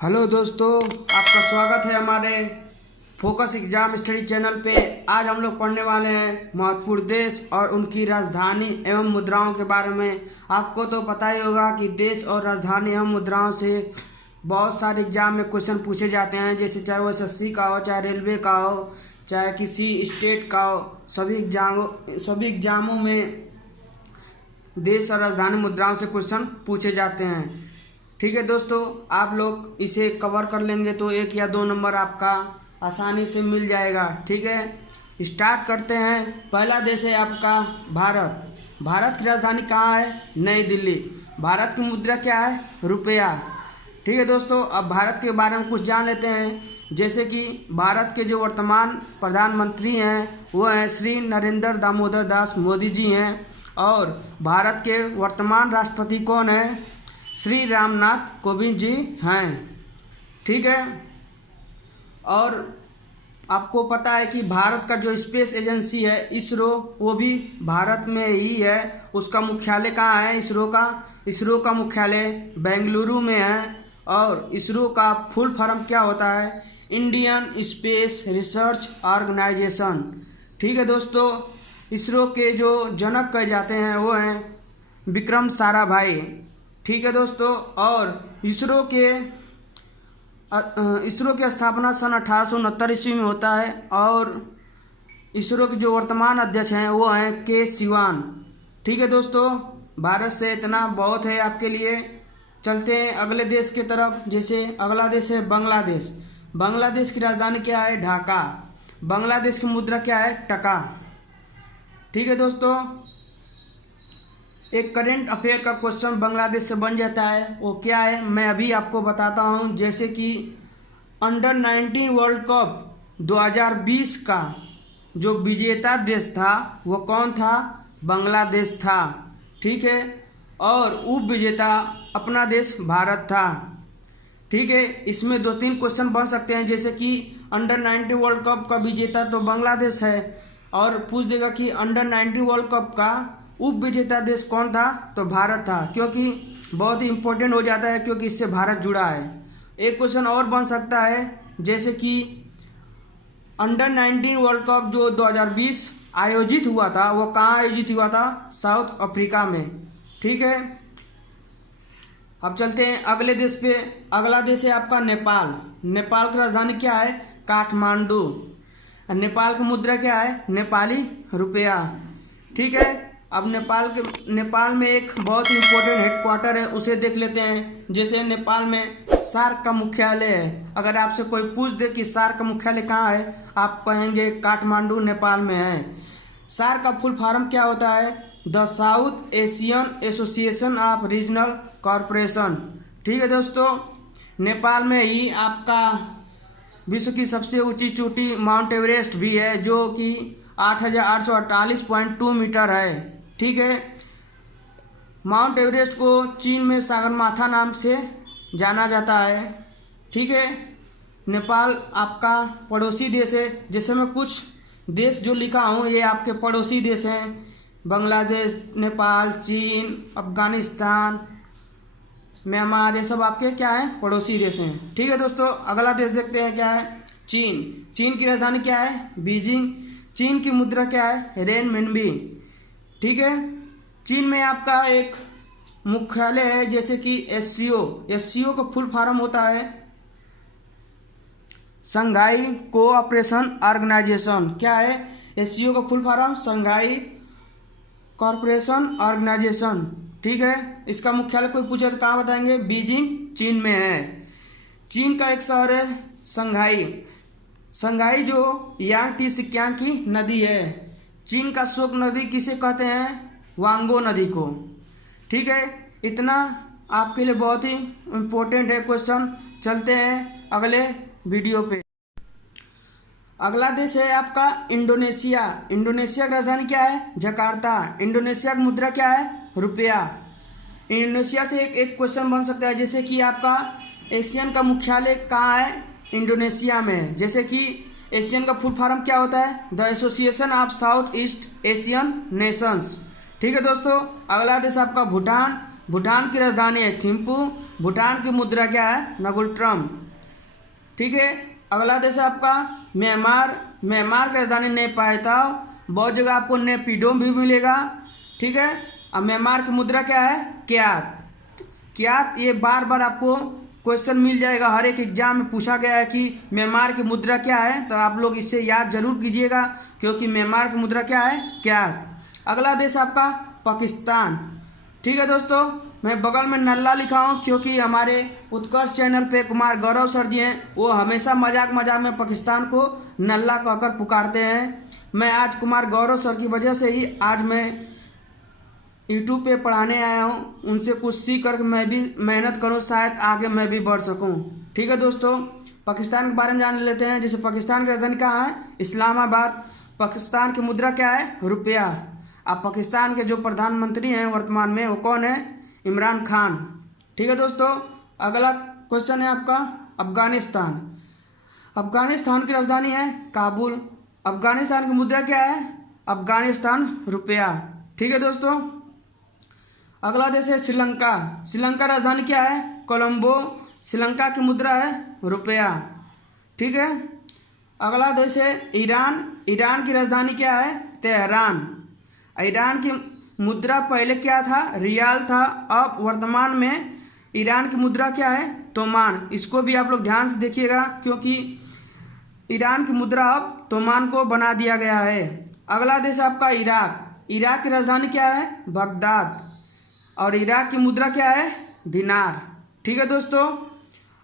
Hello दोस्तों, आपका स्वागत है हमारे फोकस एग्जाम स्टडी चैनल पे। आज हम लोग पढ़ने वाले हैं महत्वपूर्ण देश और उनकी राजधानी एवं मुद्राओं के बारे में। आपको तो पता ही होगा कि देश और राजधानी एवं मुद्राओं से बहुत सारे एग्जाम में क्वेश्चन पूछे जाते हैं, जैसे चाहे वो एसएससी का हो, चाहे रेलवे का हो, चाहे किसी स्टेट का हो। सभी एग्जामों में देश और राजधानी मुद्राओं से क्वेश्चन पूछे जाते हैं। ठीक है दोस्तों, आप लोग इसे कवर कर लेंगे तो 1 या 2 नंबर आपका आसानी से मिल जाएगा। ठीक है, स्टार्ट करते हैं। पहला देश है आपका भारत। भारत की राजधानी कहाँ है? नई दिल्ली। भारत की मुद्रा क्या है? रुपया। ठीक है दोस्तों, अब भारत के बारे में कुछ जान लेते हैं। जैसे कि भारत के जो वर्तमान प्रधानमंत्री हैं वो हैं श्री नरेंद्र दामोदर दास मोदी जी हैं, और भारत के वर्तमान राष्ट्रपति कौन हैं? श्री रामनाथ कोविंद जी हैं। ठीक है, और आपको पता है कि भारत का जो स्पेस एजेंसी है इसरो, वो भी भारत में ही है। उसका मुख्यालय कहाँ है? इसरो का मुख्यालय बेंगलुरु में है। और इसरो का फुल फॉर्म क्या होता है? Indian Space Research Organisation. ठीक है दोस्तों, इसरो के जो जनक कहे जाते हैं वो हैं विक्रम साराभाई। ठीक है दोस्तों, और इसरो की स्थापना सन 1869 ईस्वी में होता है, और इसरो के जो वर्तमान अध्यक्ष हैं वो हैं के सिवान। ठीक है दोस्तों, भारत से इतना बहुत है आपके लिए। चलते हैं अगले देश की तरफ। जैसे अगला देश है बांग्लादेश। बांग्लादेश की राजधानी क्या है? ढाका। बांग्लादेश की मुद्रा क्या है? टका। ठीक है दोस्तों, एक करंट अफेयर का क्वेश्चन बांग्लादेश से बन जाता है। वो क्या है मैं अभी आपको बताता हूँ। जैसे कि अंडर 19 वर्ल्ड कप 2020 का जो विजेता देश था वो कौन था? बांग्लादेश था। ठीक है, और उप विजेता अपना देश भारत था। ठीक है, इसमें 2-3 क्वेश्चन बन सकते हैं। जैसे कि अंडर 19 वर्ल्ड कप का विजेता तो बांग्लादेश है, और पूछ देगा कि अंडर 19 वर्ल्ड कप का उप विजेता देश कौन था? तो भारत था, क्योंकि बहुत ही इंपॉर्टेंट हो जाता है क्योंकि इससे भारत जुड़ा है। एक क्वेश्चन और बन सकता है, जैसे कि अंडर 19 वर्ल्ड कप जो 2020 आयोजित हुआ था वो कहाँ आयोजित हुआ था? साउथ अफ्रीका में। ठीक है, अब चलते हैं अगले देश पे। अगला देश है आपका नेपाल। नेपाल की राजधानी क्या है? काठमांडू। नेपाल की मुद्रा क्या है? नेपाली रुपया। ठीक है, अब नेपाल में एक बहुत ही इम्पोर्टेंट हेडक्वार्टर है, उसे देख लेते हैं। जैसे नेपाल में सार्क का मुख्यालय है। अगर आपसे कोई पूछ दे कि सार्क का मुख्यालय कहाँ है, आप कहेंगे काठमांडू नेपाल में है। सार्क का फुल फॉर्म क्या होता है? The south Asian association of regional corporation. ठीक है दोस्तों, नेपाल में ही आपका विश्व की सबसे ऊंची चोटी माउंट एवरेस्ट भी है, जो कि 8,848.2 मीटर है। ठीक है, माउंट एवरेस्ट को चीन में सागरमाथा नाम से जाना जाता है। ठीक है, नेपाल आपका पड़ोसी देश है। जैसे मैं कुछ देश जो लिखा हूँ ये आपके पड़ोसी देश हैं। बांग्लादेश, नेपाल, चीन, अफगानिस्तान, म्यांमार, ये सब आपके क्या हैं? पड़ोसी देश हैं। ठीक है दोस्तों, अगला देश देखते हैं क्या है? चीन। चीन की राजधानी क्या है? बीजिंग। चीन की मुद्रा क्या है? रेनमिनबी। ठीक है, चीन में आपका एक मुख्यालय है, जैसे कि एससीओ का फुल फॉर्म होता है शंघाई कोऑपरेशन ऑर्गेनाइजेशन। क्या है एससीओ का full form? Shanghai Corporation Organisation. ठीक है, इसका मुख्यालय कोई पूछे तो कहाँ बताएंगे? बीजिंग चीन में है। चीन का एक शहर है शंघाई जो यांगटी सिक्यांग की नदी है। चीन का शोक नदी किसे कहते हैं? वांगो नदी को। ठीक है, इतना आपके लिए बहुत ही इम्पोर्टेंट है क्वेश्चन। चलते हैं अगले वीडियो पे। अगला देश है आपका इंडोनेशिया। इंडोनेशिया की राजधानी क्या है? जकार्ता। इंडोनेशिया की मुद्रा क्या है? रुपया। इंडोनेशिया से एक क्वेश्चन बन सकता है, जैसे कि आपका एशियन का मुख्यालय कहाँ है? इंडोनेशिया में। जैसे कि एशियन का फुल फॉर्म क्या होता है? The association of south east Asian Nations. ठीक है दोस्तों, अगला देश आपका भूटान। भूटान की राजधानी है थिम्पू। भूटान की मुद्रा क्या है? नगुल्ट्रम। ठीक है, अगला देश है आपका म्यांमार। म्यांमार की राजधानी नेपायताव। बहुत जगह आपको नेपिडो भी मिलेगा। ठीक है, अब म्यांमार की मुद्रा क्या है? क्यात। क्यात, ये बार बार आपको क्वेश्चन मिल जाएगा, हर एक एग्जाम में पूछा गया है कि म्यांमार की मुद्रा क्या है, तो आप लोग इससे याद जरूर कीजिएगा क्योंकि म्यांमार की मुद्रा क्या है? क्यात। अगला देश आपका पाकिस्तान। ठीक है दोस्तों, मैं बगल में नल्ला लिखा हूँ क्योंकि हमारे उत्कर्ष चैनल पे कुमार गौरव सर जी हैं, वो हमेशा मजाक मजाक में पाकिस्तान को नल्ला कहकर पुकारते हैं। मैं आज कुमार गौरव सर की वजह से ही आज मैं यूट्यूब पे पढ़ाने आया हूँ, उनसे कुछ सीख कर मैं भी मेहनत करूँ, शायद आगे मैं भी बढ़ सकूँ। ठीक है दोस्तों, पाकिस्तान के बारे में जान लेते हैं। जैसे पाकिस्तान की राजधानी कहाँ है? इस्लामाबाद। पाकिस्तान की मुद्रा क्या है? रुपया। अब पाकिस्तान के जो प्रधानमंत्री हैं वर्तमान में, वो कौन है? इमरान खान। ठीक है दोस्तों, अगला क्वेश्चन है आपका अफगानिस्तान। अफगानिस्तान की राजधानी है काबुल। अफगानिस्तान की मुद्रा क्या है? अफगानिस्तान रुपया। ठीक है दोस्तों, अगला देश है श्रीलंका। श्रीलंका राजधानी क्या है? कोलंबो। श्रीलंका की मुद्रा है रुपया। ठीक है, अगला देश है ईरान। ईरान की राजधानी क्या है? तेहरान। ईरान की मुद्रा पहले क्या था? रियाल था। अब वर्तमान में ईरान की मुद्रा क्या है? तोमान। इसको भी आप लोग ध्यान से देखिएगा क्योंकि ईरान की मुद्रा अब तोमान को बना दिया गया है। अगला देश आपका इराक। इराक की राजधानी क्या है? बगदाद। और इराक की मुद्रा क्या है? दिनार। ठीक है दोस्तों,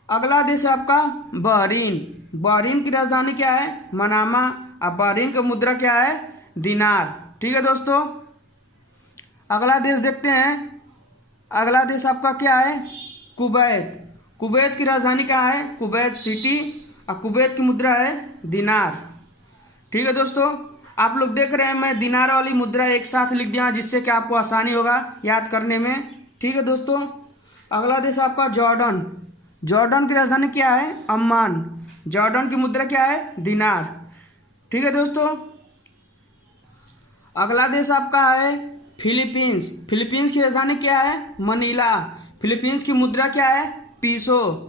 अगला देश आपका बहरीन। बहरीन की राजधानी क्या है? मनामा। अब बहरीन की मुद्रा क्या है? दिनार। ठीक है दोस्तों, अगला देश देखते हैं। अगला देश आपका क्या है? कुवैत। कुवैत की राजधानी कहाँ है? Kuwait city. और कुवैत की मुद्रा है दिनार। ठीक है दोस्तों, आप लोग देख रहे हैं मैं दिनार वाली मुद्रा एक साथ लिख दिया जिससे कि आपको आसानी होगा याद करने में। ठीक है दोस्तों, अगला देश आपका जॉर्डन। जॉर्डन की राजधानी क्या है? अम्मान। जॉर्डन की मुद्रा क्या है? दिनार। ठीक है दोस्तों, अगला देश आपका है फिलीपींस। फिलीपींस की राजधानी क्या है? मनीला। फिलीपींस की मुद्रा क्या है? पीसो।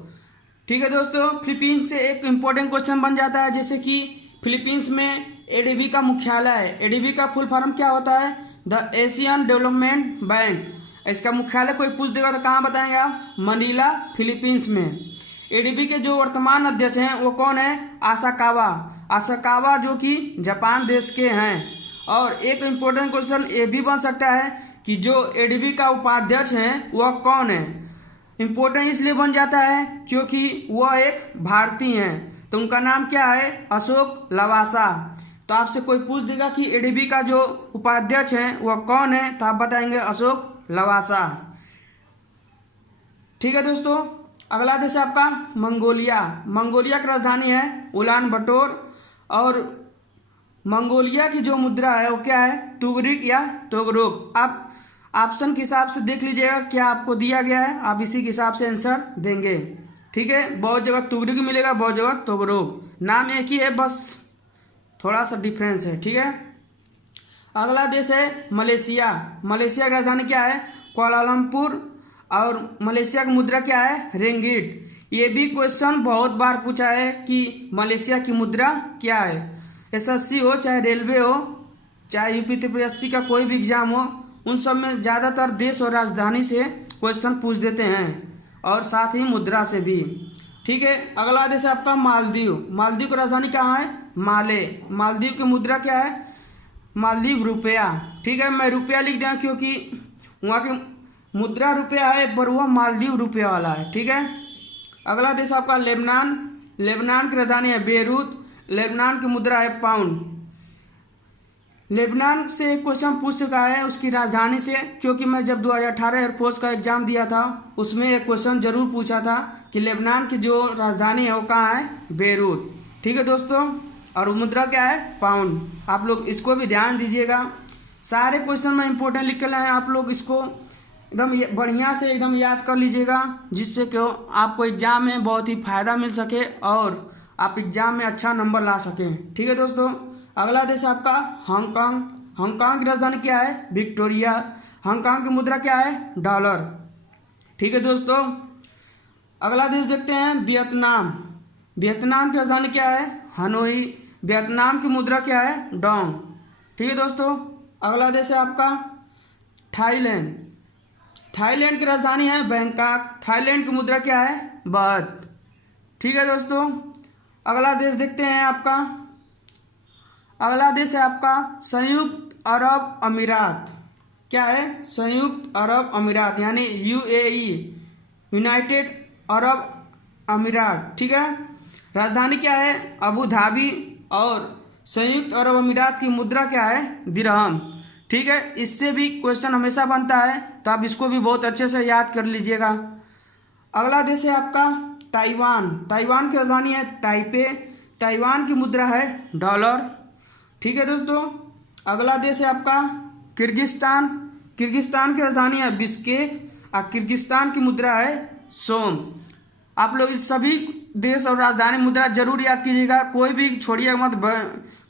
ठीक है दोस्तों, फिलीपींस से एक इम्पोर्टेंट क्वेश्चन बन जाता है जैसे कि फिलीपींस में एडीबी का मुख्यालय है। एडीबी का फुल फॉर्म क्या होता है? The Asian development bank. इसका मुख्यालय कोई पूछ देगा तो कहाँ बताएंगे आप? मनीला, फिलीपींस में। एडीबी के जो वर्तमान अध्यक्ष हैं वो कौन है? आसाकावा। आसाकावा जो कि जापान देश के हैं। और एक इम्पोर्टेंट क्वेश्चन ये भी बन सकता है कि जो एडीबी का उपाध्यक्ष हैं वह कौन है? इम्पोर्टेंट इसलिए बन जाता है क्योंकि वह एक भारतीय हैं, तो उनका नाम क्या है? अशोक लवासा। तो आपसे कोई पूछ देगा कि एडीबी का जो उपाध्यक्ष हैं वह कौन है, तो आप बताएंगे अशोक लवासा। ठीक है दोस्तों, अगला देश आपका मंगोलिया। मंगोलिया की राजधानी है उलान बटोर। और मंगोलिया की जो मुद्रा है वो क्या है? तुगरिक या तोगरुक। आप ऑप्शन के हिसाब से देख लीजिएगा क्या आपको दिया गया है, आप इसी के हिसाब से आंसर देंगे। ठीक है, बहुत जगह तुगरिक मिलेगा, बहुत जगह तोगरुक। नाम एक ही है, बस थोड़ा सा डिफरेंस है। ठीक है, अगला देश है मलेशिया। मलेशिया की राजधानी क्या है? कुआलालंपुर। और मलेशिया की मुद्रा क्या है? रिंगिट। ये भी क्वेश्चन बहुत बार पूछा है कि मलेशिया की मुद्रा क्या है। एसएससी हो, चाहे रेलवे हो, चाहे यूपी TPSC का कोई भी एग्जाम हो, उन सब में ज़्यादातर देश और राजधानी से क्वेश्चन पूछ देते हैं और साथ ही मुद्रा से भी। ठीक है, अगला देश है आपका मालदीव। मालदीव की राजधानी कहाँ है? माले। मालदीव की मुद्रा क्या है? मालदीव रुपया। ठीक है, मैं रुपया लिख दिया क्योंकि वहाँ की मुद्रा रुपया है पर वह मालदीव रुपया वाला है। ठीक है, अगला देश आपका लेबनान। लेबनान की राजधानी है बेरूत। लेबनान की मुद्रा है पाउंड। लेबनान से क्वेश्चन पूछ चुका है उसकी राजधानी से, क्योंकि मैं जब 2018 एयरफोर्स का एग्जाम दिया था उसमें एक क्वेश्चन जरूर पूछा था कि लेबनान की जो राजधानी है वो कहाँ है? बेरूत। ठीक है दोस्तों, और मुद्रा क्या है? पाउंड। आप लोग इसको भी ध्यान दीजिएगा। सारे क्वेश्चन में इंपॉर्टेंट लिख के लाए हैं, आप लोग इसको एकदम बढ़िया से एकदम याद कर लीजिएगा जिससे कि आपको एग्जाम में बहुत ही फ़ायदा मिल सके और आप एग्जाम में अच्छा नंबर ला सकें। ठीक है दोस्तों, अगला देश आपका हांगकांग। हांगकांग की राजधानी क्या है? विक्टोरिया। हांगकांग की मुद्रा क्या है? डॉलर। ठीक है दोस्तों, अगला देश देखते हैं वियतनाम। वियतनाम की राजधानी क्या है? हनोई। वियतनाम की मुद्रा क्या है? डोंग। ठीक है दोस्तों, अगला देश है आपका थाईलैंड। थाईलैंड की राजधानी है बैंकॉक। थाईलैंड की मुद्रा क्या है? बाथ। ठीक है दोस्तों, अगला देश देखते हैं आपका, अगला देश है आपका संयुक्त अरब अमीरात। क्या है? संयुक्त अरब अमीरात यानी यूएई, यूनाइटेड अरब अमीरात। ठीक है, राजधानी क्या है? Abu Dhabi. और संयुक्त अरब अमीरात की मुद्रा क्या है? दिरहम। ठीक है, इससे भी क्वेश्चन हमेशा बनता है, तो आप इसको भी बहुत अच्छे से याद कर लीजिएगा। अगला देश है आपका ताइवान। ताइवान की राजधानी है ताइपे। ताइवान की मुद्रा है डॉलर। ठीक है दोस्तों, अगला देश है आपका किर्गिस्तान। किर्गिस्तान की राजधानी है बिश्केक और किर्गिस्तान की मुद्रा है सोम। आप लोग इस सभी देश और राजधानी मुद्रा जरूर याद कीजिएगा, कोई भी छोड़िएगा मत।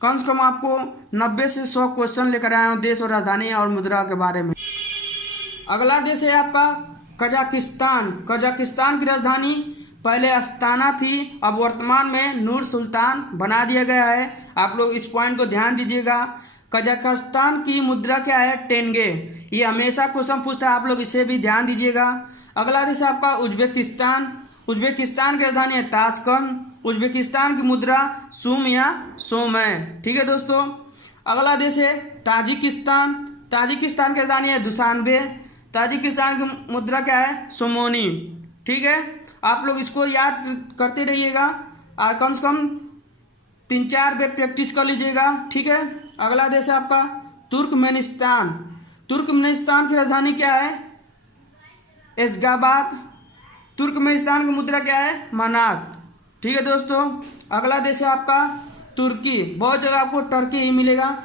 कम से कम आपको 90 से 100 क्वेश्चन लेकर आए हूँ देश और राजधानी और मुद्रा के बारे में। अगला देश है आपका कजाकिस्तान। कजाकिस्तान की राजधानी पहले अस्ताना थी, अब वर्तमान में नूर सुल्तान बना दिया गया है। आप लोग इस पॉइंट को ध्यान दीजिएगा। कजाकिस्तान की मुद्रा क्या है? टेंगे। ये हमेशा क्वेश्चन पूछता है, आप लोग इसे भी ध्यान दीजिएगा। अगला देश है आपका उज्बेकिस्तान। उज्बेकिस्तान की राजधानी है ताशकंद। उज्बेकिस्तान की मुद्रा सुम या सोम है। ठीक है दोस्तों, अगला देश है ताजिकिस्तान। ताजिकिस्तान की राजधानी है दुशानबे। ताजिकिस्तान की मुद्रा क्या है? सोमोनी। ठीक है, आप लोग इसको याद करते रहिएगा और कम से कम 3-4 बार प्रैक्टिस कर लीजिएगा। ठीक है, अगला देश है आपका तुर्कमेनिस्तान। तुर्कमेनिस्तान की राजधानी क्या है? एशगाबाद। तुर्कमेनिस्तान की मुद्रा क्या है? मनात। ठीक है दोस्तों, अगला देश है आपका तुर्की। बहुत जगह आपको टर्की ही मिलेगा,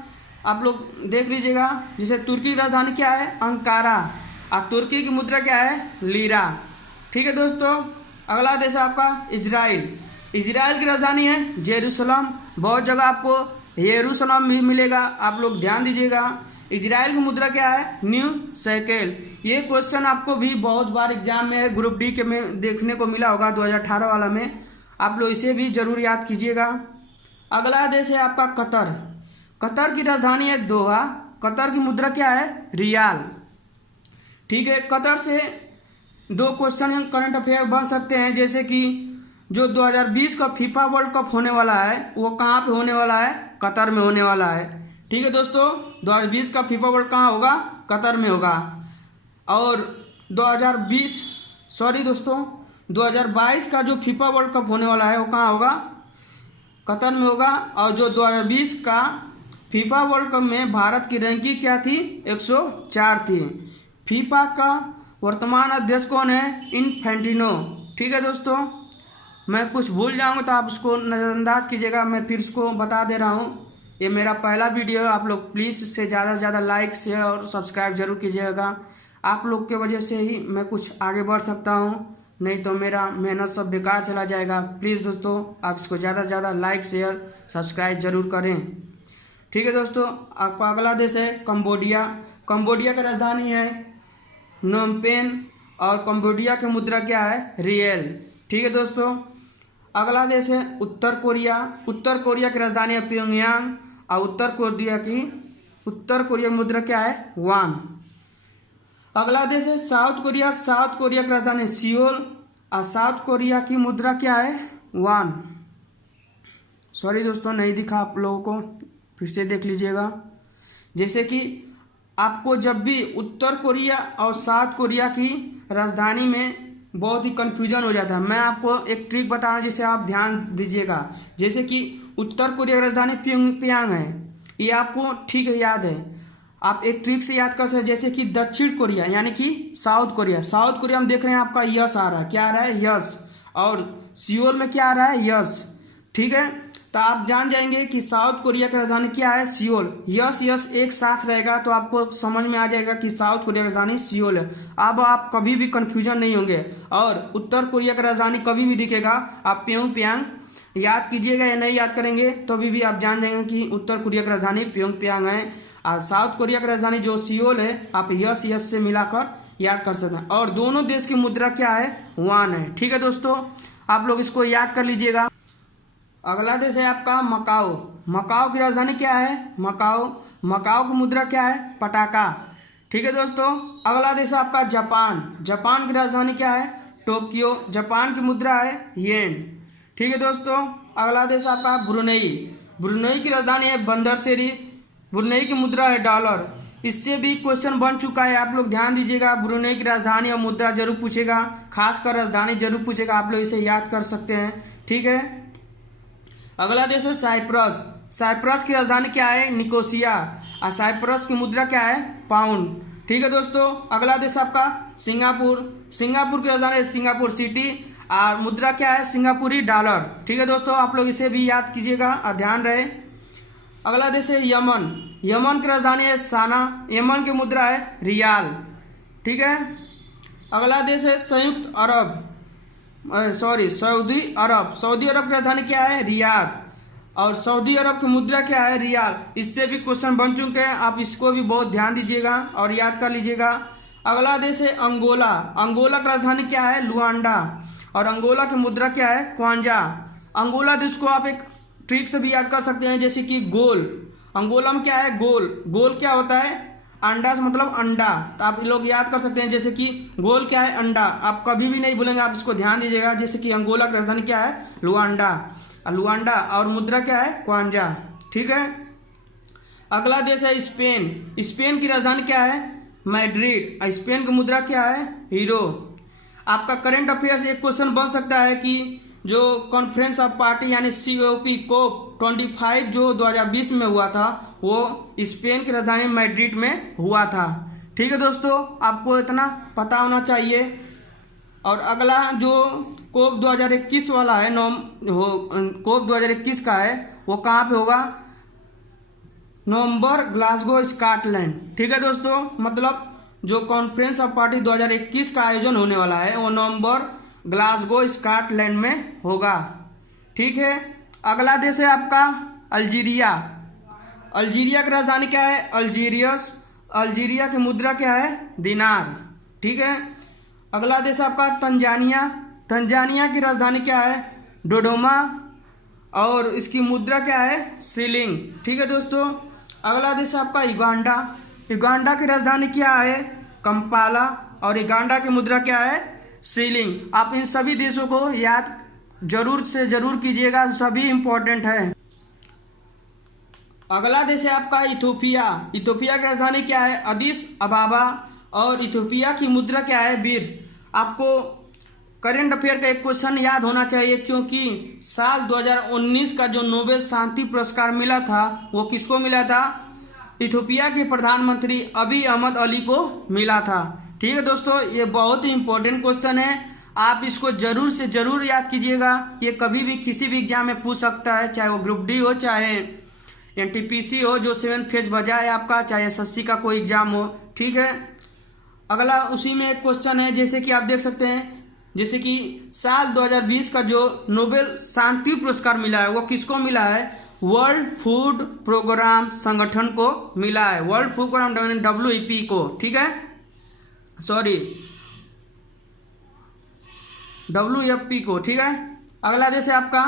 आप लोग देख लीजिएगा। जैसे तुर्की की राजधानी क्या है? अंकारा। और तुर्की की मुद्रा क्या है? लीरा। ठीक है दोस्तों, अगला देश है आपका इजराइल। इजराइल की राजधानी है जेरूसलम। बहुत जगह आपको येरूशलम भी मिलेगा, आप लोग ध्यान दीजिएगा। इजराइल की मुद्रा क्या है? New shekel. ये क्वेश्चन आपको भी बहुत बार एग्जाम में ग्रुप डी के में देखने को मिला होगा 2018 वाला में, आप लोग इसे भी जरूर याद कीजिएगा। अगला देश है आपका कतर। कतर की राजधानी है दोहा। कतर की मुद्रा क्या है? रियाल। ठीक है, कतर से 2 क्वेश्चन करंट अफेयर बन सकते हैं, जैसे कि जो 2020 का फीफा वर्ल्ड कप होने वाला है वो कहाँ पे होने वाला है? कतर में होने वाला है। ठीक है दोस्तों, 2020 का फीफा वर्ल्ड कहाँ होगा? कतर में होगा। और 2022 का जो फीफा वर्ल्ड कप होने वाला है वो कहाँ होगा? कतर में होगा। और जो 2020 का फीफा वर्ल्ड कप में भारत की रैंकिंग क्या थी? 104 थी। फीफा का वर्तमान अध्यक्ष कौन है? इन्फेंटिनो। ठीक है दोस्तों, मैं कुछ भूल जाऊंगा तो आप उसको नज़रअंदाज कीजिएगा, मैं फिर उसको बता दे रहा हूँ। ये मेरा पहला वीडियो है, आप लोग प्लीज़ इससे ज़्यादा से ज़्यादा लाइक शेयर और सब्सक्राइब जरूर कीजिएगा। आप लोग के वजह से ही मैं कुछ आगे बढ़ सकता हूँ, नहीं तो मेरा मेहनत सब बेकार चला जाएगा। प्लीज़ दोस्तों, आप इसको ज़्यादा से ज़्यादा लाइक शेयर सब्सक्राइब जरूर करें। ठीक है दोस्तों, आपका अगला देश है कंबोडिया। कंबोडिया की राजधानी है नोमपेन और कंबोडिया की मुद्रा क्या है? रियल। ठीक है दोस्तों, अगला देश है उत्तर कोरिया। उत्तर कोरिया की राजधानी है प्योंगयांग और उत्तर कोरिया मुद्रा क्या है? वान। अगला देश है साउथ कोरिया। साउथ कोरिया की राजधानी है सियोल और साउथ कोरिया की मुद्रा क्या है? वान। सॉरी दोस्तों, नहीं दिखा आप लोगों को, फिर से देख लीजिएगा। जैसे कि आपको जब भी उत्तर कोरिया और साउथ कोरिया की राजधानी में बहुत ही कन्फ्यूजन हो जाता है, मैं आपको एक ट्रिक बता रहा हूँ जिसे आप ध्यान दीजिएगा। जैसे कि उत्तर कोरिया की राजधानी प्योंगयांग है, ये आपको ठीक है याद है। आप एक ट्रिक से याद कर सकते हैं, जैसे कि दक्षिण कोरिया यानी कि साउथ कोरिया। साउथ कोरिया में देख रहे हैं आपका यस आ रहा है, क्या आ रहा है? यस। और सियोल में क्या आ रहा है? यस। ठीक है, तो आप जान जाएंगे कि साउथ कोरिया की राजधानी क्या है? सियोल। यस यस एक साथ रहेगा तो आपको समझ में आ जाएगा कि साउथ कोरिया की राजधानी सियोल है। अब आप कभी भी कन्फ्यूजन नहीं होंगे। और उत्तर कोरिया की राजधानी कभी भी दिखेगा आप प्योंगयांग याद कीजिएगा, या नहीं याद करेंगे तो भी आप जान जाएंगे कि उत्तर कोरिया की राजधानी प्योंगयांग है। और साउथ कोरिया की राजधानी जो सियोल है, आप यस यस से मिलाकर याद कर सकते हैं। और दोनों देश की मुद्रा क्या है, युआन है। ठीक है दोस्तों, आप लोग इसको याद कर लीजिएगा। अगला देश है आपका मकाओ। मकाओ की राजधानी क्या है, मकाओ। मकाओ की मुद्रा क्या है, पटाका। ठीक है दोस्तों, अगला देश है आपका जापान। जापान की राजधानी क्या है, टोक्यो। जापान की मुद्रा है येन। ठीक है दोस्तों, अगला देश आपका ब्रुनेई। ब्रुनेई की राजधानी है बंदर शरीफ। ब्रुनेई की मुद्रा है डॉलर। इससे भी क्वेश्चन बन चुका है, आप लोग ध्यान दीजिएगा। ब्रुनेई की राजधानी और मुद्रा जरूर पूछेगा, खासकर राजधानी जरूर पूछेगा, आप लोग इसे याद कर सकते हैं। ठीक है, अगला देश है साइप्रस। साइप्रस की राजधानी क्या है, निकोसिया। और साइप्रस की मुद्रा क्या है, पाउंड। ठीक है दोस्तों, अगला देश आपका सिंगापुर। सिंगापुर की राजधानी है सिंगापुर सिटी और मुद्रा क्या है, सिंगापुरी डॉलर। ठीक है दोस्तों, आप लोग इसे भी याद कीजिएगा और ध्यान रहे। अगला देश है यमन। यमन की राजधानी है साना। यमन की मुद्रा है रियाल। ठीक है, अगला देश है संयुक्त अरब सऊदी अरब। सऊदी अरब की राजधानी क्या है, रियाद। और सऊदी अरब की मुद्रा क्या है, रियाल। इससे भी क्वेश्चन बन चुके हैं, आप इसको भी बहुत ध्यान दीजिएगा और याद कर लीजिएगा। अगला देश है अंगोला। अंगोला की राजधानी क्या है, लुआंडा। और अंगोला की मुद्रा क्या है, क्वांजा। अंगोला देश को आप एक ट्रिक से भी याद कर सकते हैं, जैसे कि गोल। अंगोला में क्या है, गोल। गोल क्या होता है, अंडा से मतलब अंडा, तो आप लोग याद कर सकते हैं, जैसे कि गोल क्या है, अंडा। आप कभी भी नहीं भूलेंगे, आप इसको ध्यान दीजिएगा। जैसे कि अंगोला की राजधानी क्या है, लुआंडा। लुआंडा और मुद्रा क्या है, क्वांजा। ठीक है, अगला देश है स्पेन। स्पेन की राजधानी क्या है, मैड्रिड। स्पेन की मुद्रा क्या है, हीरो। आपका करंट अफेयर्स एक क्वेश्चन बन सकता है कि जो कॉन्फ्रेंस ऑफ पार्टी यानी COP 25 जो 2020 में हुआ था, वो स्पेन की राजधानी मैड्रिड में हुआ था। ठीक है दोस्तों, आपको इतना पता होना चाहिए। और अगला जो COP 2021 वाला है, COP 2021 का है, वो कहाँ पे होगा, नवंबर, ग्लासगो, स्कॉटलैंड। ठीक है दोस्तों, मतलब जो कॉन्फ्रेंस ऑफ पार्टी 2021 का आयोजन होने वाला है वो नवंबर, ग्लासगो, स्कॉटलैंड में होगा। ठीक है, अगला देश है आपका अल्जीरिया। अल्जीरिया की राजधानी क्या है, अल्जीरियस। अल्जीरिया की मुद्रा क्या है, दिनार। ठीक है, अगला देश आपका तंजानिया। तंजानिया की राजधानी क्या है, डोडोमा। और इसकी मुद्रा क्या है, शिलिंग। ठीक है दोस्तों, अगला देश आपका युगांडा। युगांडा की राजधानी क्या है, कंपाला। और युगांडा की मुद्रा क्या है, शिलिंग। आप इन सभी देशों को याद जरूर से जरूर कीजिएगा, सभी इंपॉर्टेंट है। अगला देश है आपका इथोपिया। इथोपिया की राजधानी क्या है, अदिस अबाबा। और इथोपिया की मुद्रा क्या है, बीर। आपको करंट अफेयर का एक क्वेश्चन याद होना चाहिए, क्योंकि साल 2019 का जो नोबेल शांति पुरस्कार मिला था वो किसको मिला था, इथोपिया के प्रधानमंत्री अबी अहमद अली को मिला था। ठीक है दोस्तों, ये बहुत ही इंपॉर्टेंट क्वेश्चन है, आप इसको जरूर से जरूर याद कीजिएगा। ये कभी भी किसी भी एग्जाम में पूछ सकता है, चाहे वो ग्रुप डी हो, चाहे NTPC हो जो 7th फेज बजा है आपका, चाहे SSC का कोई एग्जाम हो। ठीक है, अगला उसी में एक क्वेश्चन है, जैसे कि आप देख सकते हैं, जैसे कि साल 2020 का जो नोबेल शांति पुरस्कार मिला है वो किसको मिला है, वर्ल्ड फूड प्रोग्राम संगठन को मिला है। वर्ल्ड फूड प्रोग्राम WFP को, ठीक है, सॉरी WFP को। ठीक है, अगला देश है आपका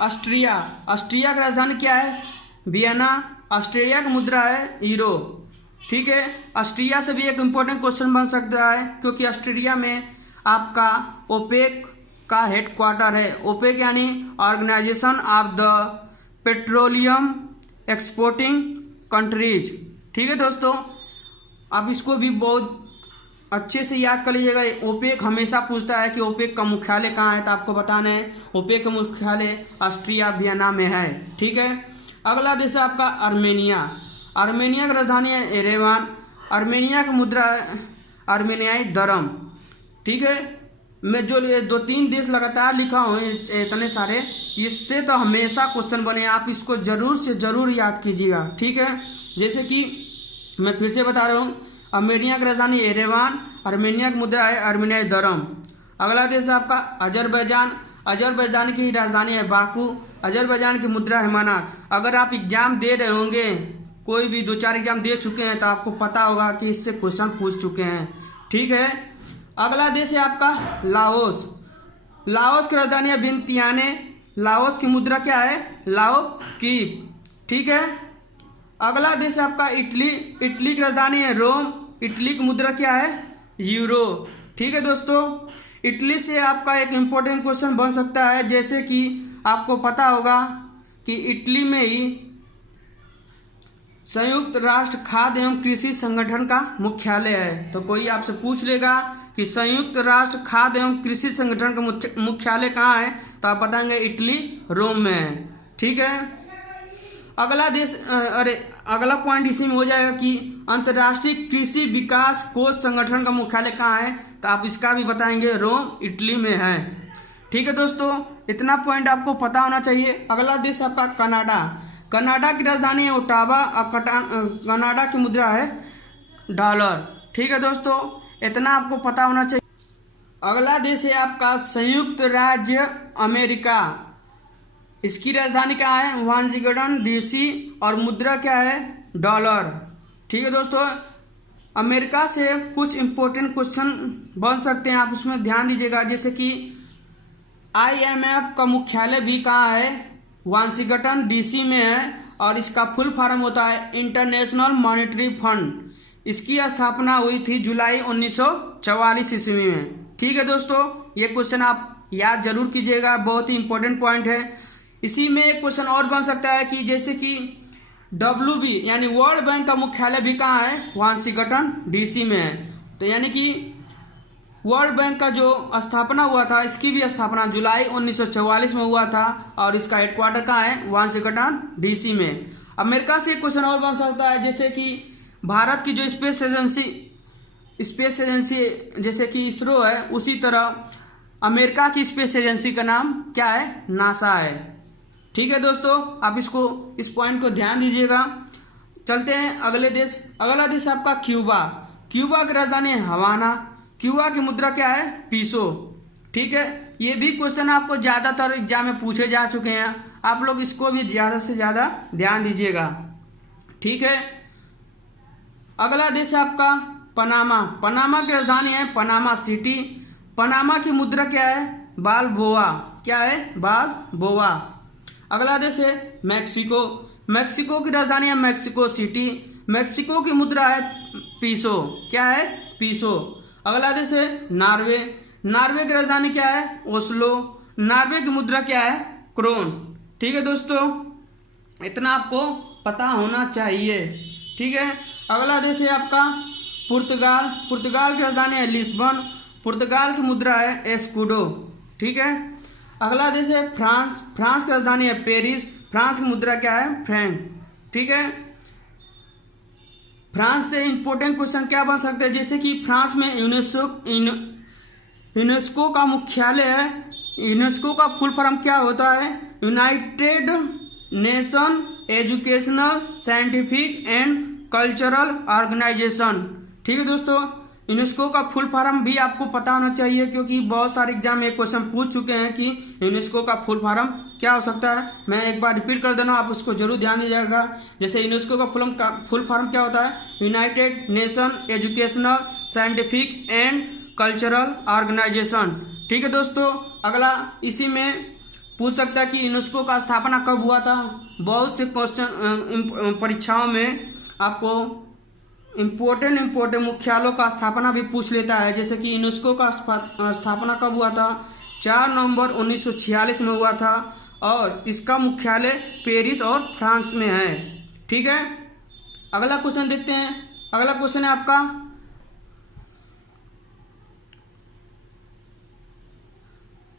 ऑस्ट्रिया। ऑस्ट्रिया की राजधानी क्या है, वियना। ऑस्ट्रेलिया की मुद्रा है यूरो। ठीक है, ऑस्ट्रिया से भी एक इम्पोर्टेंट क्वेश्चन बन सकता है, क्योंकि ऑस्ट्रेलिया में आपका ओपेक का हेडक्वार्टर है। ओपेक यानी Organisation of the Petroleum Exporting Countries. ठीक है दोस्तों, आप इसको भी बहुत अच्छे से याद कर लीजिएगा। ओपेक हमेशा पूछता है कि ओपेक का मुख्यालय कहाँ है, तो आपको बताना है ओपेक का मुख्यालय ऑस्ट्रिया वियना में है। ठीक है, अगला देश है आपका आर्मेनिया। आर्मेनिया की राजधानी है एरेवान। आर्मेनिया की मुद्रा है आर्मेनियाई दरम। ठीक है, मैं जो 2-3 देश लगातार लिखा हूँ इतने सारे, इससे तो हमेशा क्वेश्चन बने, आप इसको जरूर से जरूर याद कीजिएगा। ठीक है, जैसे कि मैं फिर से बता रहा हूँ, आर्मेनिया की राजधानी एरेवान। आर्मेनिया की मुद्रा है आर्मेनियाई दरम। अगला देश है आपका अजरबैजान। अजरबैजान की राजधानी है बाकू। अजरबैजान की मुद्रा है मनात। अगर आप एग्जाम दे रहे होंगे, कोई भी 2-4 एग्जाम दे चुके हैं, तो आपको पता होगा कि इससे क्वेश्चन पूछ चुके हैं। ठीक है। अगला देश है आपका लाओस। लाओस की राजधानी है विंतियाने। लाओस की मुद्रा क्या है? लाओ कीप। ठीक है। अगला देश है आपका इटली। इटली की राजधानी है रोम। इटली की मुद्रा क्या है? यूरो। ठीक है दोस्तों, इटली से आपका एक इम्पोर्टेंट क्वेश्चन बन सकता है, जैसे कि आपको पता होगा कि इटली में ही संयुक्त राष्ट्र खाद्य एवं कृषि संगठन का मुख्यालय है। तो कोई आपसे पूछ लेगा कि संयुक्त राष्ट्र खाद्य एवं कृषि संगठन का मुख्यालय कहाँ है, तो आप बताएंगे इटली, रोम में है। ठीक है। अगला देश अगला पॉइंट इसी में हो जाएगा कि अंतर्राष्ट्रीय कृषि विकास कोष संगठन का मुख्यालय कहाँ है, तो आप इसका भी बताएंगे रोम, इटली में है। ठीक है दोस्तों, इतना पॉइंट आपको पता होना चाहिए। अगला देश आपका कनाडा। कनाडा की राजधानी है ओटावा और कनाडा की मुद्रा है डॉलर। ठीक है दोस्तों, इतना आपको पता होना चाहिए। अगला देश है आपका संयुक्त राज्य अमेरिका। इसकी राजधानी क्या है? वाशिंगटन डीसी और मुद्रा क्या है? डॉलर। ठीक है दोस्तों, अमेरिका से कुछ इंपॉर्टेंट क्वेश्चन बन सकते हैं, आप उसमें ध्यान दीजिएगा। जैसे कि IMF का मुख्यालय भी कहाँ है? वाशिंगटन डीसी में है और इसका फुल फॉर्म होता है इंटरनेशनल मॉनेटरी फंड। इसकी स्थापना हुई थी जुलाई 1944 ईस्वी में। ठीक है दोस्तों, ये क्वेश्चन आप याद जरूर कीजिएगा, बहुत ही इंपॉर्टेंट पॉइंट है। इसी में एक क्वेश्चन और बन सकता है कि जैसे कि WB यानी वर्ल्ड बैंक का मुख्यालय भी कहाँ है? वाशिंगटन डीसी में है। तो यानी कि वर्ल्ड बैंक का जो स्थापना हुआ था, इसकी भी स्थापना जुलाई 1944 में हुआ था और इसका हेडक्वार्टर कहाँ है? वाशिंगटन डीसी में। अमेरिका से एक क्वेश्चन और बन सकता है, जैसे कि भारत की जो स्पेस एजेंसी जैसे कि इसरो है, उसी तरह अमेरिका की स्पेस एजेंसी का नाम क्या है? नासा है। ठीक है दोस्तों, आप इस पॉइंट को ध्यान दीजिएगा। चलते हैं अगले देश। अगला देश आपका क्यूबा। क्यूबा की राजधानी है हवाना। क्यूबा की मुद्रा क्या है? पीसो। ठीक है, ये भी क्वेश्चन आपको ज़्यादातर एग्जाम में पूछे जा चुके हैं, आप लोग इसको भी ज़्यादा से ज़्यादा ध्यान दीजिएगा। ठीक है। अगला देश है आपका पनामा। पनामा की राजधानी है पनामा सिटी। पनामा की मुद्रा क्या है? बालबोआ। क्या है? बालबोआ। अगला देश है मैक्सिको। मैक्सिको की राजधानी है मैक्सिको सिटी। मैक्सिको की मुद्रा है पीसो। क्या है? पीसो। अगला देश है नॉर्वे। नॉर्वे की राजधानी क्या है? ओस्लो। नॉर्वे की मुद्रा क्या है? क्रोन। ठीक है दोस्तों, इतना आपको पता होना चाहिए। ठीक है। अगला देश है आपका पुर्तगाल। पुर्तगाल की राजधानी है लिस्बन। पुर्तगाल की मुद्रा है एस्कुडो। ठीक है। अगला देश है फ्रांस। फ्रांस की राजधानी है पेरिस। फ्रांस की मुद्रा क्या है? फ्रैंक। ठीक है। फ्रांस से इंपॉर्टेंट क्वेश्चन क्या बन सकते हैं, जैसे कि फ्रांस में यूनेस्को का मुख्यालय है। यूनेस्को का फुल फॉर्म क्या होता है? United Nation Educational Scientific and Cultural Organisation. ठीक है दोस्तों, यूनेस्को का फुल फॉर्म भी आपको पता होना चाहिए, क्योंकि बहुत सारे एग्जाम में क्वेश्चन पूछ चुके हैं कि यूनेस्को का फुल फॉर्म क्या हो सकता है। मैं एक बार रिपीट कर देना, आप उसको जरूर ध्यान दीजिएगा। जैसे यूनेस्को का फुल फॉर्म क्या होता है? United Nation Educational Scientific and Cultural Organisation. ठीक है दोस्तों, अगला इसी में पूछ सकता है कि यूनेस्को का स्थापना कब हुआ था। बहुत से क्वेश्चन परीक्षाओं में आपको इम्पोर्टेंट मुख्यालयों का स्थापना भी पूछ लेता है। जैसे कि यूनेस्को का स्थापना कब हुआ था? 4 नवंबर 1946 में हुआ था और इसका मुख्यालय पेरिस और फ्रांस में है। ठीक है। अगला क्वेश्चन देखते हैं। अगला क्वेश्चन है आपका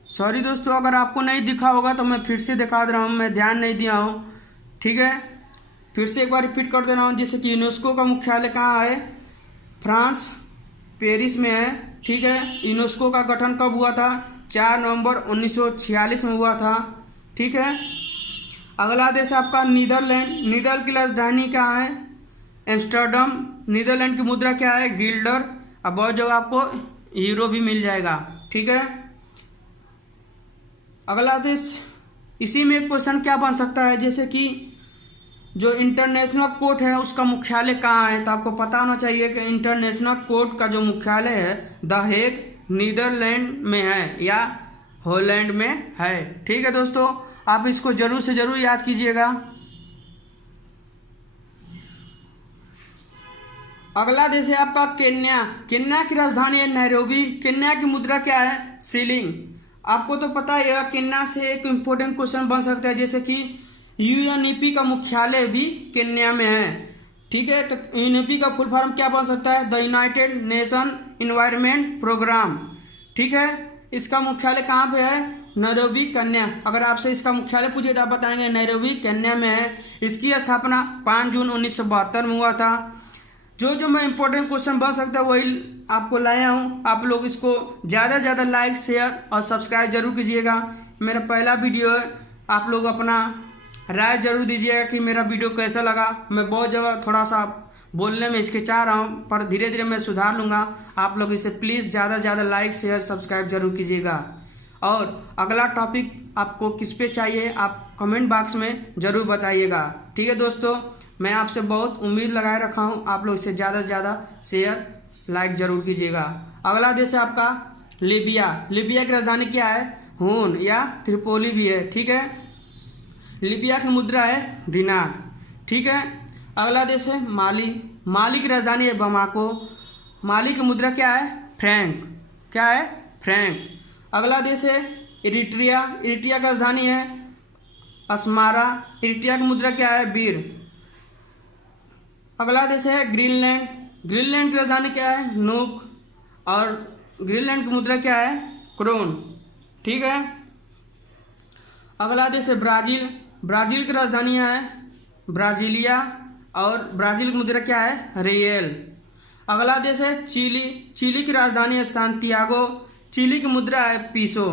सॉरी दोस्तों, अगर आपको नहीं दिखा होगा तो मैं फिर से दिखा दे रहा हूँ, मैं ध्यान नहीं दिया हूँ। ठीक है, फिर से एक बार रिपीट कर दे रहा हूँ। जैसे कि यूनेस्को का मुख्यालय कहाँ है? फ्रांस, पेरिस में है। ठीक है। यूनेस्को का गठन कब हुआ था? 4 नवंबर 1946 में हुआ था। ठीक है। अगला देश आपका नीदरलैंड। नीदरलैंड की राजधानी कहाँ है? एम्स्टर्डम। नीदरलैंड की मुद्रा क्या है? गिल्डर। अब बहुत जगह आपको यूरो भी मिल जाएगा। ठीक है। अगला देश, इसी में क्वेश्चन क्या बन सकता है, जैसे कि जो इंटरनेशनल कोर्ट है उसका मुख्यालय कहाँ है? तो आपको पता होना चाहिए कि इंटरनेशनल कोर्ट का जो मुख्यालय है द हेग नीदरलैंड में है या हॉलैंड में है। ठीक है दोस्तों, आप इसको जरूर से जरूर याद कीजिएगा। अगला देश है आपका केन्या। केन्या की राजधानी है नैरोबी। केन्या की मुद्रा क्या है? शिलिंग। आपको तो पता है केन्या से एक इम्पोर्टेंट क्वेश्चन बन सकता है, जैसे कि यूएनईपी का मुख्यालय भी केन्या में है। ठीक है, तो यूएनईपी का फुल फॉर्म क्या बन सकता है? The United Nation Environment Programme. ठीक है, इसका मुख्यालय कहाँ पे है? Nairobi Kenya. अगर आपसे इसका मुख्यालय पूछे तो आप बताएंगे नैरोबी केन्या में है। इसकी स्थापना 5 जून 1972 में हुआ था। जो मैं इंपॉर्टेंट क्वेश्चन बन सकता है वही आपको लाया हूँ। आप लोग इसको ज़्यादा से ज़्यादा लाइक, शेयर और सब्सक्राइब जरूर कीजिएगा। मेरा पहला वीडियो है, आप लोग अपना राय जरूर दीजिएगा कि मेरा वीडियो कैसा लगा। मैं बहुत जगह थोड़ा सा बोलने में हिचकिचा रहा हूँ, पर धीरे धीरे मैं सुधार लूँगा। आप लोग इसे प्लीज़ ज़्यादा से ज़्यादा लाइक, शेयर, सब्सक्राइब जरूर कीजिएगा। और अगला टॉपिक आपको किस पे चाहिए आप कमेंट बॉक्स में ज़रूर बताइएगा। ठीक है दोस्तों, मैं आपसे बहुत उम्मीद लगाए रखा हूँ। आप लोग इसे ज़्यादा से ज़्यादा शेयर, लाइक जरूर कीजिएगा। अगला देश है आपका लीबिया। लीबिया की राजधानी क्या है? हून या त्रिपोली भी है। ठीक है, लीबिया की मुद्रा है दिनार। ठीक है, अगला देश है माली। माली की राजधानी है बमाको। माली की मुद्रा क्या है? फ्रैंक। क्या है? फ्रैंक। अगला देश है इरिट्रिया। इरिट्रिया की राजधानी है अस्मारा। इरिट्रिया की मुद्रा क्या है? बीर। अगला देश है ग्रीनलैंड। ग्रीनलैंड की राजधानी क्या है? नूक। और ग्रीनलैंड की मुद्रा क्या है? क्रोन। ठीक है, अगला देश है ब्राज़ील। ब्राज़ील की राजधानी है ब्राज़ीलिया और ब्राज़ील की मुद्रा क्या है? रियल। अगला देश है चिली। चिली की राजधानी है सांतियागो। चिली की मुद्रा है पीसो।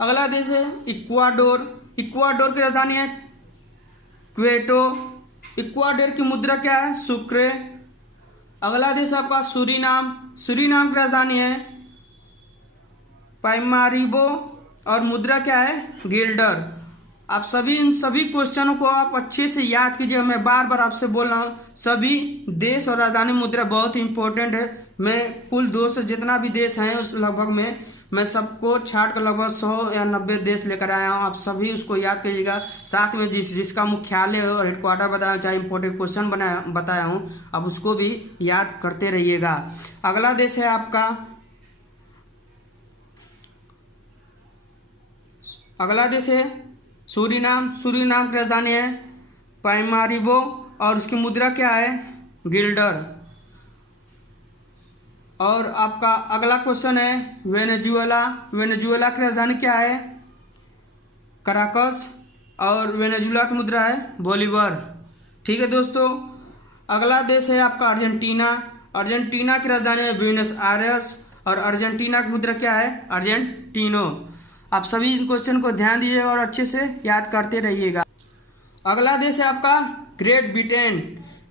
अगला देश है इक्वाडोर। इक्वाडोर की राजधानी है क्वेटो। इक्वाडोर की मुद्रा क्या है? सुक्रे। अगला देश आपका सूरीनाम। सूरीनाम की राजधानी है पैमारिबो और मुद्रा क्या है? गिल्डर। आप सभी इन सभी क्वेश्चनों को आप अच्छे से याद कीजिए। मैं बार बार आपसे बोल रहा हूँ, सभी देश और राजधानी मुद्रा बहुत इंपॉर्टेंट है। मैं कुल 200 जितना भी देश हैं उस लगभग में मैं सबको छाट कर लगभग 100 या 90 देश लेकर आया हूँ। आप सभी उसको याद करिएगा। साथ में जिसका मुख्यालय और हेडक्वार्टर बताया, चाहे इंपॉर्टेंट क्वेश्चन बताया हूँ, आप उसको भी याद करते रहिएगा। अगला देश है आपका अगला देश है सूरीनाम। सूरीनाम की राजधानी है पैमारिबो और उसकी मुद्रा क्या है? गिल्डर। और आपका अगला क्वेश्चन है वेनेजुएला। वेनेजुएला की राजधानी क्या है? कराकस और वेनेजुएला की मुद्रा है बोलीवर। ठीक है दोस्तों, अगला देश है आपका अर्जेंटीना। अर्जेंटीना की राजधानी है ब्यूनस आयर्स और अर्जेंटीना की मुद्रा क्या है? अर्जेंटीनो। आप सभी इन क्वेश्चन को ध्यान दीजिएगा और अच्छे से याद करते रहिएगा। अगला देश है आपका ग्रेट ब्रिटेन।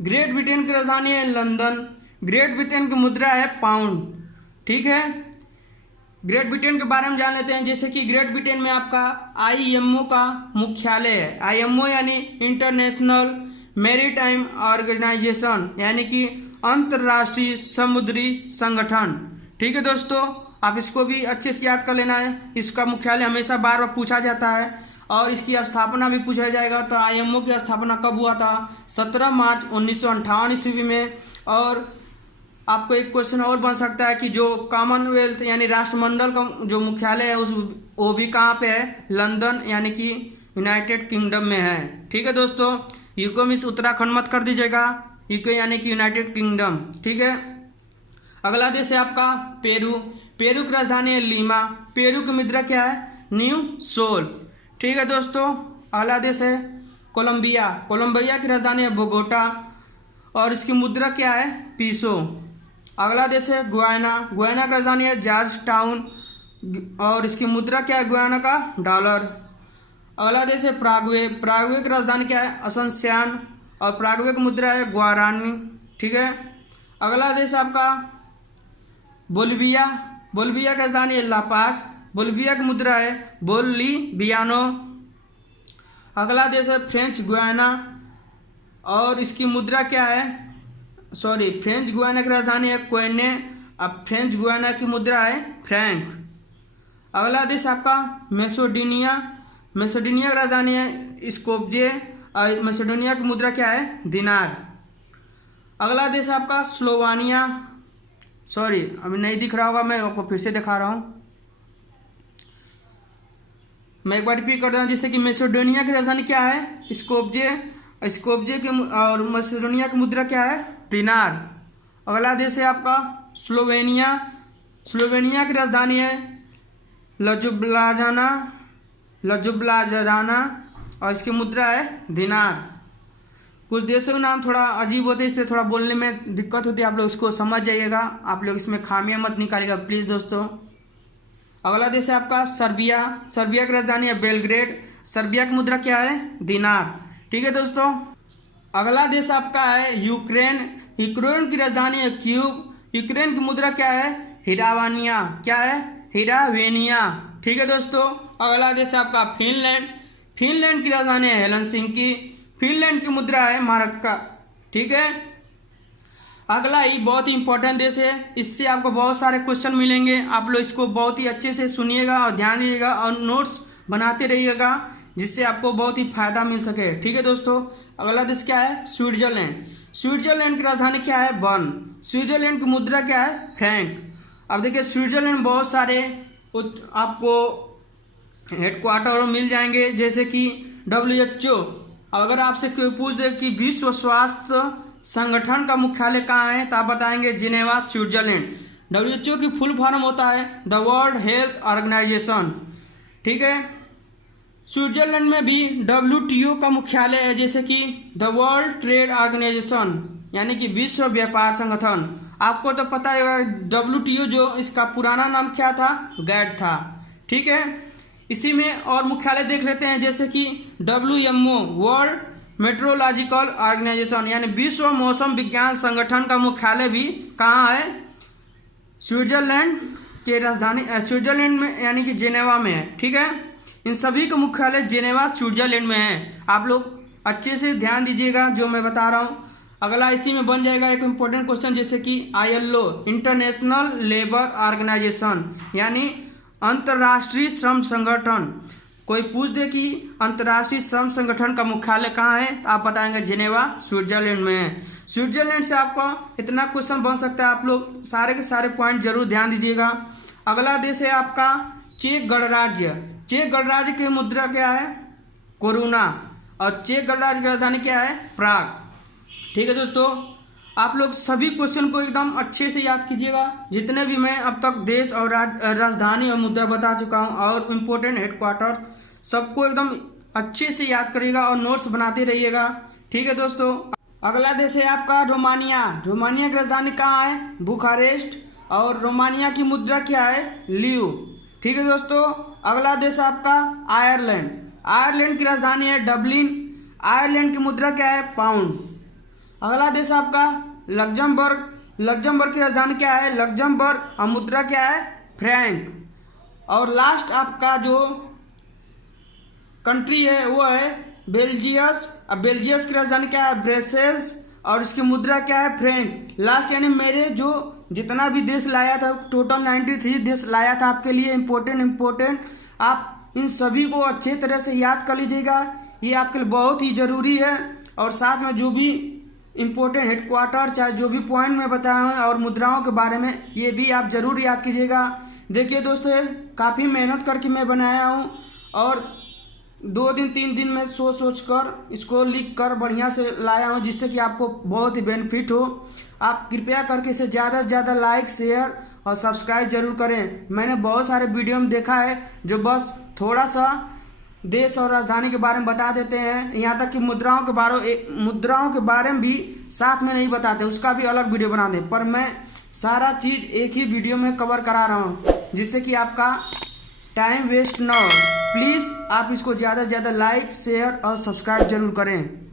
ग्रेट ब्रिटेन की राजधानी है लंदन। ग्रेट ब्रिटेन की मुद्रा है पाउंड। ठीक है, ग्रेट ब्रिटेन के बारे में जान लेते हैं। जैसे कि ग्रेट ब्रिटेन में आपका आईएमओ का मुख्यालय है। आईएमओ यानी इंटरनेशनल मैरीटाइम ऑर्गेनाइजेशन, यानी कि अंतर्राष्ट्रीय समुद्री संगठन। ठीक है दोस्तों, आप इसको भी अच्छे से याद कर लेना है। इसका मुख्यालय हमेशा बार बार पूछा जाता है और इसकी स्थापना भी पूछा जाएगा। तो आईएमओ की स्थापना कब हुआ था? 17 मार्च 1958 ईस्वी में। और आपको एक क्वेश्चन और बन सकता है कि जो कॉमनवेल्थ यानी राष्ट्रमंडल का जो मुख्यालय है वो भी कहाँ पे है? लंदन, यानी कि यूनाइटेड किंगडम में है। ठीक है दोस्तों, यूके में उत्तराखंड मत कर दीजिएगा। यूके यानी कि यूनाइटेड किंगडम। ठीक है, अगला देश है आपका पेरू। पेरू की राजधानी है लीमा। पेरू की मुद्रा क्या है? New sol. ठीक है दोस्तों, अगला देश है कोलंबिया। कोलंबिया की राजधानी है बोगोटा और इसकी मुद्रा क्या है? पीसो। अगला देश है गुयाना। गुयाना की राजधानी है जॉर्ज टाउन और इसकी मुद्रा क्या है? गुयाना का डॉलर। अगला देश है प्रागवे। प्रागवे की राजधानी क्या है? असंस्यान और प्रागवे की मुद्रा है गुआरानी। ठीक है, अगला देश आपका बोलिविया। बोलिविया की राजधानी है लापाज। बोलिविया की मुद्रा है बोलिवियानो। अगला देश है फ्रेंच गुयाना। और इसकी मुद्रा क्या है, सॉरी, फ्रेंच गुयाना की राजधानी है कोयने। अब फ्रेंच गुयाना की मुद्रा है फ्रैंक। अगला देश आपका मैसेडोनिया। मैसेडोनिया की राजधानी है स्कोप्जे और मैसेडोनिया की मुद्रा क्या है, दिनार। अगला देश आपका स्लोवानिया, सॉरी अभी नहीं दिख रहा होगा, मैं आपको फिर से दिखा रहा हूँ। मैं एक बार रिपीट करता हूँ, जैसे कि मैसेडोनिया की राजधानी क्या है, स्कोप्जे। स्कोप्जे के और मैसेडोनिया की मुद्रा क्या है, दिनार। अगला देश है आपका स्लोवेनिया। स्लोवेनिया की राजधानी है लजुब्लाजाना और इसकी मुद्रा है दिनार। कुछ देशों के नाम थोड़ा अजीब होते हैं, इससे थोड़ा बोलने में दिक्कत होती है, आप लोग इसको समझ जाइएगा, आप लोग इसमें खामियां मत निकालिएगा प्लीज़ दोस्तों। अगला देश है आपका सर्बिया। सर्बिया की राजधानी है बेलग्रेड। सर्बिया की मुद्रा क्या है, दिनार। ठीक है दोस्तों। अगला देश आपका है यूक्रेन। यूक्रेन की राजधानी है क्यूब। यूक्रेन की मुद्रा क्या है, हिरावानिया। क्या है, हिरावेनिया। ठीक है दोस्तों। अगला देश आपका फिनलैंड। फिनलैंड की राजधानी है हेलसिंकी। फिनलैंड की मुद्रा है मारक्का। ठीक है। अगला ही बहुत ही इंपॉर्टेंट देश है, इससे आपको बहुत सारे क्वेश्चन मिलेंगे, आप लोग इसको बहुत ही अच्छे से सुनिएगा और ध्यान दीजिएगा और नोट्स बनाते रहिएगा, जिससे आपको बहुत ही फायदा मिल सके। ठीक है दोस्तों। अगला देश क्या है, स्विट्जरलैंड। स्विट्जरलैंड की राजधानी क्या है, बर्न। स्विट्जरलैंड की मुद्रा क्या है, फ्रैंक। अब देखिए स्विट्जरलैंड बहुत सारे आपको हेडक्वार्टर मिल जाएंगे, जैसे कि WHO। अगर आपसे कोई पूछ दे कि विश्व स्वास्थ्य संगठन का मुख्यालय कहाँ है, तो आप बताएंगे जिनेवा, स्विट्जरलैंड। WHO की फुल फॉर्म होता है द वर्ल्ड हेल्थ ऑर्गेनाइजेशन। ठीक है। स्विट्जरलैंड में भी WTO का मुख्यालय है, जैसे कि द वर्ल्ड ट्रेड ऑर्गेनाइजेशन, यानी कि विश्व व्यापार संगठन। आपको तो पता है WTO जो इसका पुराना नाम क्या था, गैट था। ठीक है। इसी में और मुख्यालय देख लेते हैं, जैसे कि WMO वर्ल्ड मेट्रोलॉजिकल ऑर्गेनाइजेशन, यानी विश्व मौसम विज्ञान संगठन का मुख्यालय भी कहाँ है, स्विट्जरलैंड के राजधानी स्विट्जरलैंड में, यानी कि जेनेवा में है। ठीक है। इन सभी का मुख्यालय जेनेवा स्विट्जरलैंड में है। आप लोग अच्छे से ध्यान दीजिएगा जो मैं बता रहा हूँ। अगला इसी में बन जाएगा एक इम्पोर्टेंट क्वेश्चन, जैसे कि ILO इंटरनेशनल लेबर ऑर्गेनाइजेशन, यानी अंतर्राष्ट्रीय श्रम संगठन। कोई पूछ दे कि अंतर्राष्ट्रीय श्रम संगठन का मुख्यालय कहाँ है, तो आप बताएंगे जिनेवा, स्विट्जरलैंड में है। स्विट्जरलैंड से आपका इतना क्वेश्चन बन सकता है, आप लोग सारे के सारे पॉइंट जरूर ध्यान दीजिएगा। अगला देश है आपका चेक गणराज्य। चेक गणराज्य की मुद्रा क्या है, कोरोना। और चेक गणराज्य की राजधानी क्या है, प्राग। ठीक है दोस्तों। आप लोग सभी क्वेश्चन को एकदम अच्छे से याद कीजिएगा, जितने भी मैं अब तक देश और राजधानी और मुद्रा बता चुका हूं और इम्पोर्टेंट हेडक्वार्टर, सबको एकदम अच्छे से याद करिएगा और नोट्स बनाते रहिएगा। ठीक है दोस्तों। अगला देश है आपका रोमानिया। रोमानिया की राजधानी कहाँ है, बुखारेस्ट। और रोमानिया की मुद्रा क्या है, लियो। ठीक है दोस्तों। अगला देश आपका आयरलैंड। आयरलैंड की राजधानी है डबलिन। आयरलैंड की मुद्रा क्या है, पाउंड। अगला देश आपका लग्जमबर्ग। लग्जमबर्ग की राजधानी क्या है, लग्जमबर्ग, और मुद्रा क्या है, फ्रैंक। और लास्ट आपका जो कंट्री है वो है बेल्जियस। अब बेल्जियस की राजधानी क्या है, ब्रसेल्स, और इसकी मुद्रा क्या है, फ्रैंक। लास्ट यानी मेरे जो जितना भी देश लाया था, टोटल 93 देश लाया था आपके लिए इम्पोर्टेंट। आप इन सभी को अच्छे तरह से याद कर लीजिएगा, ये आपके लिए बहुत ही ज़रूरी है। और साथ में जो भी इम्पोर्टेंट हेडक्वार्टर, चाहे जो भी पॉइंट मैं बताया हूँ और मुद्राओं के बारे में, ये भी आप ज़रूर याद कीजिएगा। देखिए दोस्तों, काफ़ी मेहनत करके मैं बनाया हूँ और 2 दिन 3 दिन में सोच कर इसको लिख कर बढ़िया से लाया हूँ, जिससे कि आपको बहुत ही बेनिफिट हो। आप कृपया करके इसे ज़्यादा से ज़्यादा लाइक, शेयर और सब्सक्राइब जरूर करें। मैंने बहुत सारे वीडियो में देखा है जो बस थोड़ा सा देश और राजधानी के बारे में बता देते हैं, यहाँ तक कि मुद्राओं के बारे में भी साथ में नहीं बताते, उसका भी अलग वीडियो बना दें। पर मैं सारा चीज़ एक ही वीडियो में कवर करा रहा हूँ, जिससे कि आपका टाइम वेस्ट ना हो। प्लीज़ आप इसको ज़्यादा से ज़्यादा लाइक, शेयर और सब्सक्राइब जरूर करें।